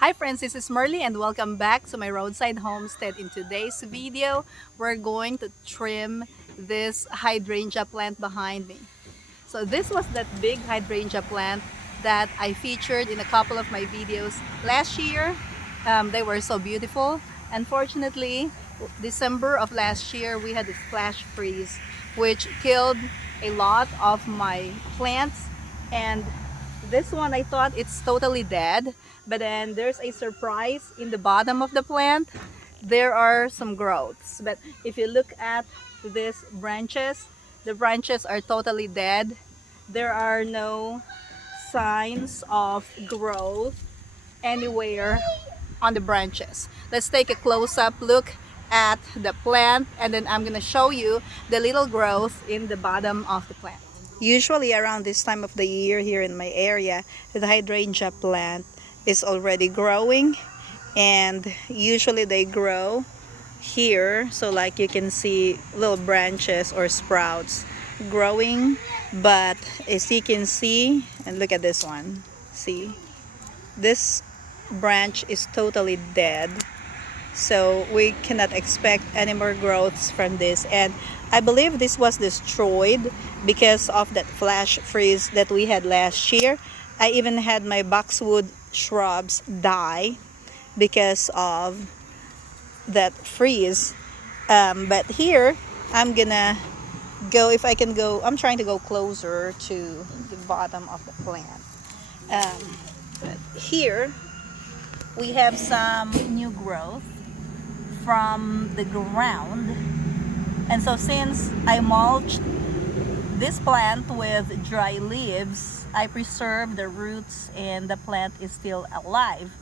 Hi friends, this is Merly and welcome back to my roadside homestead. In today's video, we're going to trim this hydrangea plant behind me. So this was that big hydrangea plant that I featured in a couple of my videos last year. They were so beautiful. Unfortunately, December of last year, we had a flash freeze which killed a lot of my plants, and this one I thought it's totally dead, but then there's a surprise in the bottom of the plant. There are some growths, but if you look at these branches, the branches are totally dead. There are no signs of growth anywhere on the branches. Let's take a close-up look at the plant, and then I'm gonna show you the little growth in the bottom of the plant. Usually around this time of the year here in my area, the hydrangea plant is already growing, and usually they grow here, so like you can see little branches or sprouts growing. But as you can see, and look at this one, see, this branch is totally dead, so we cannot expect any more growths from this. And I believe this was destroyed because of that flash freeze that we had last year. I even had my boxwood shrubs die because of that freeze. But here I'm gonna go, if I can go, I'm trying to go closer to the bottom of the plant. But here we have some new growth from the ground, and so since I mulched this plant with dry leaves, I preserve the roots and the plant is still alive.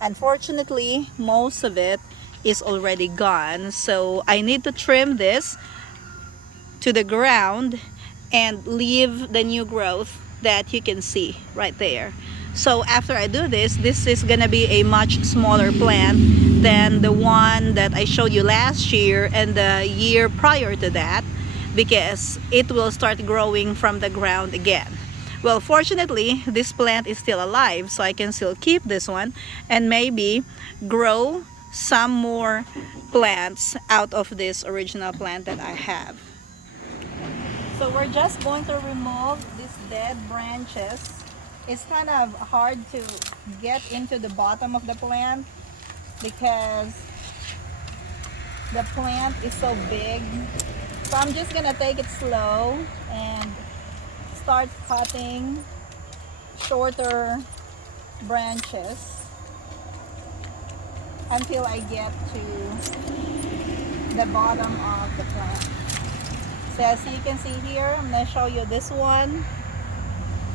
Unfortunately, most of it is already gone, so I need to trim this to the ground and leave the new growth that you can see right there. So after I do this, this is gonna be a much smaller plant than the one that I showed you last year and the year prior to that, because it will start growing from the ground again. Well, fortunately, this plant is still alive, so I can still keep this one and maybe grow some more plants out of this original plant that I have. So we're just going to remove these dead branches. It's kind of hard to get into the bottom of the plant because the plant is so big. So I'm just gonna take it slow and start cutting shorter branches until I get to the bottom of the plant. So as you can see here, I'm gonna show you this one.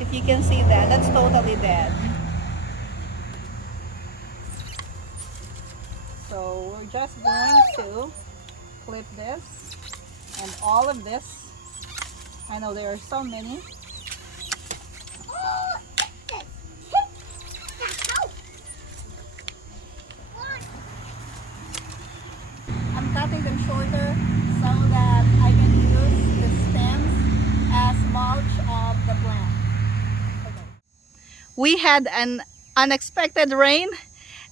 If you can see that, that's totally dead. So we're just going to clip this and all of this. I know there are so many. I'm cutting them shorter so that I can use the stems as mulch of the plant. We had an unexpected rain,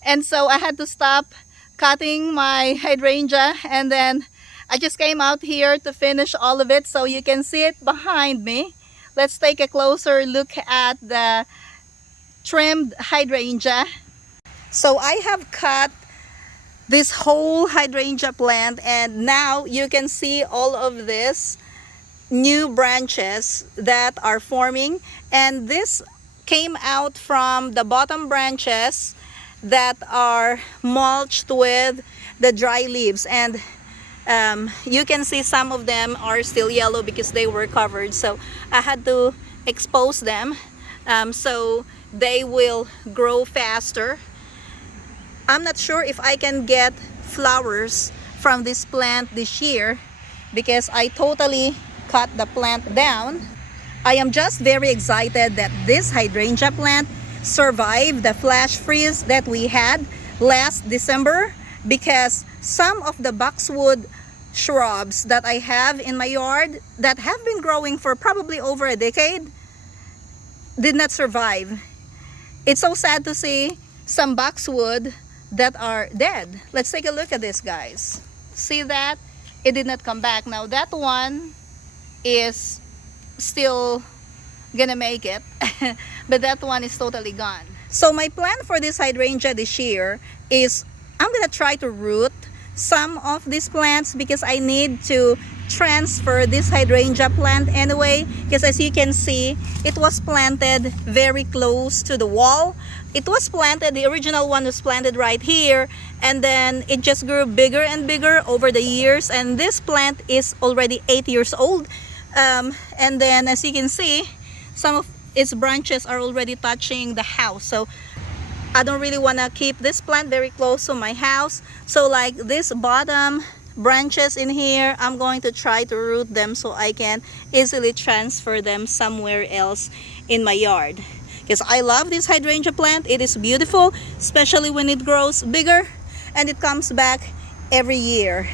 and so I had to stop cutting my hydrangea, and then I just came out here to finish all of it so you can see it behind me. Let's take a closer look at the trimmed hydrangea. So I have cut this whole hydrangea plant, and now you can see all of this new branches that are forming, and this came out from the bottom branches that are mulched with the dry leaves. And you can see some of them are still yellow because they were covered, so I had to expose them so they will grow faster. I'm not sure if I can get flowers from this plant this year because I totally cut the plant down. I am just very excited that this hydrangea plant survived the flash freeze that we had last December, because some of the boxwood shrubs that I have in my yard that have been growing for probably over a decade did not survive. It's so sad to see some boxwood that are dead. Let's take a look at this, guys. See that? It did not come back. Now that one is still gonna make it, but that one is totally gone. So my plan for this hydrangea this year is I'm gonna try to root some of these plants because I need to transfer this hydrangea plant anyway, because as you can see, it was planted very close to the wall. It was planted, the original one was planted right here, and then it just grew bigger and bigger over the years, and this plant is already 8 years old. And then as you can see, some of its branches are already touching the house, so I don't really want to keep this plant very close to my house. So like this bottom branches in here, I'm going to try to root them so I can easily transfer them somewhere else in my yard, because I love this hydrangea plant. It is beautiful, especially when it grows bigger and it comes back every year.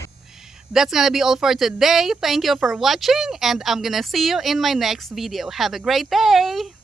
That's gonna be all for today. Thank you for watching, and I'm gonna see you in my next video. Have a great day.